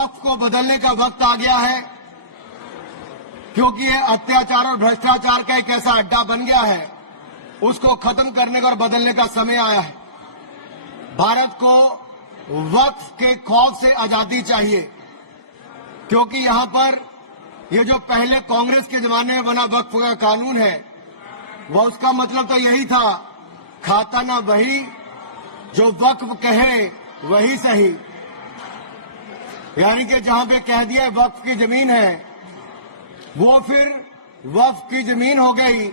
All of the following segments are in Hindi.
वक्फ को बदलने का वक्त आ गया है, क्योंकि ये अत्याचार और भ्रष्टाचार का एक ऐसा अड्डा बन गया है। उसको खत्म करने का और बदलने का समय आया है। भारत को वक्फ के खौफ से आजादी चाहिए, क्योंकि यहां पर ये जो पहले कांग्रेस के जमाने में बना वक्फ का कानून है, वह उसका मतलब तो यही था, खाता ना वही जो वक्फ कहे वही सही। यानी कि जहां पे कह दिया वक्फ की जमीन है, वो फिर वक्फ की जमीन हो गई।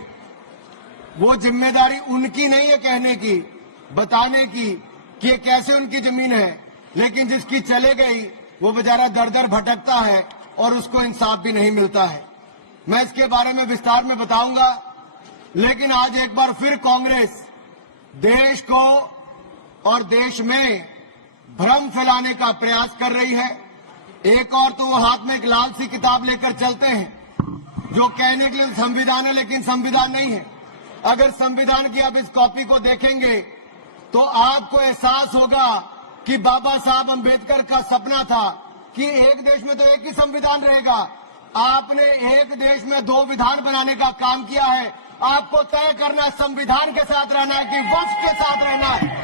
वो जिम्मेदारी उनकी नहीं है कहने की, बताने की कि ये कैसे उनकी जमीन है, लेकिन जिसकी चले गई वो बेचारा दर दर भटकता है और उसको इंसाफ भी नहीं मिलता है। मैं इसके बारे में विस्तार में बताऊंगा, लेकिन आज एक बार फिर कांग्रेस देश को और देश में भ्रम फैलाने का प्रयास कर रही है। एक और तो वो हाथ में एक लाल सी किताब लेकर चलते हैं, जो कहने के लिए संविधान है लेकिन संविधान नहीं है। अगर संविधान की आप इस कॉपी को देखेंगे तो आपको एहसास होगा कि बाबा साहब अंबेडकर का सपना था कि एक देश में तो एक ही संविधान रहेगा। आपने एक देश में दो विधान बनाने का काम किया है। आपको तय करना है संविधान के साथ रहना है कि वक्फ के साथ रहना है,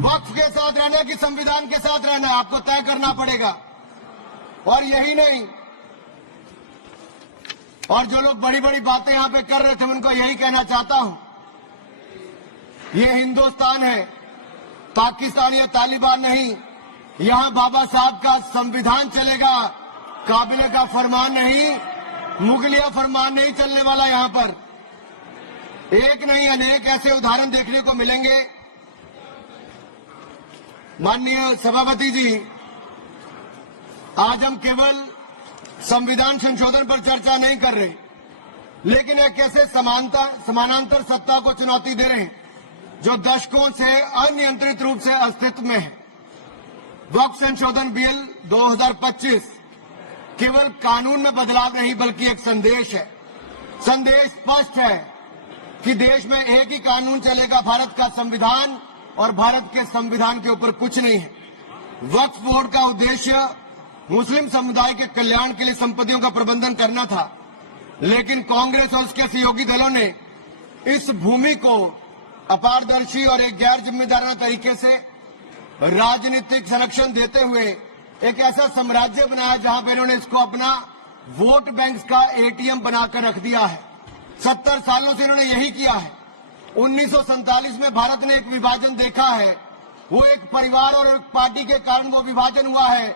वक्फ के साथ रहना है कि संविधान के साथ रहना है, आपको तय करना पड़ेगा। और यही नहीं, और जो लोग बड़ी बड़ी बातें यहां पे कर रहे थे, उनको यही कहना चाहता हूं, ये हिंदुस्तान है, पाकिस्तान या तालिबान नहीं। यहां बाबा साहब का संविधान चलेगा, काबिले का फरमान नहीं, मुगलिया फरमान नहीं चलने वाला। यहां पर एक नहीं अनेक ऐसे उदाहरण देखने को मिलेंगे। माननीय सभापति जी, आज हम केवल संविधान संशोधन पर चर्चा नहीं कर रहे, लेकिन एक ऐसे समानांतर सत्ता को चुनौती दे रहे हैं जो दशकों से अनियंत्रित रूप से अस्तित्व में है। वक्फ संशोधन बिल 2025 केवल कानून में बदलाव नहीं बल्कि एक संदेश है। संदेश स्पष्ट है कि देश में एक ही कानून चलेगा, भारत का संविधान, और भारत के संविधान के ऊपर कुछ नहीं है। वक्फ बोर्ड का उद्देश्य मुस्लिम समुदाय के कल्याण के लिए संपत्तियों का प्रबंधन करना था, लेकिन कांग्रेस और उसके सहयोगी दलों ने इस भूमि को अपारदर्शी और एक गैर जिम्मेदाराना तरीके से राजनीतिक संरक्षण देते हुए एक ऐसा साम्राज्य बनाया जहां पे इन्होंने इसको अपना वोट बैंक का एटीएम बनाकर रख दिया है। 70 सालों से इन्होंने यही किया है। 1947 में भारत ने एक विभाजन देखा है, वो एक परिवार और एक पार्टी के कारण वो विभाजन हुआ है।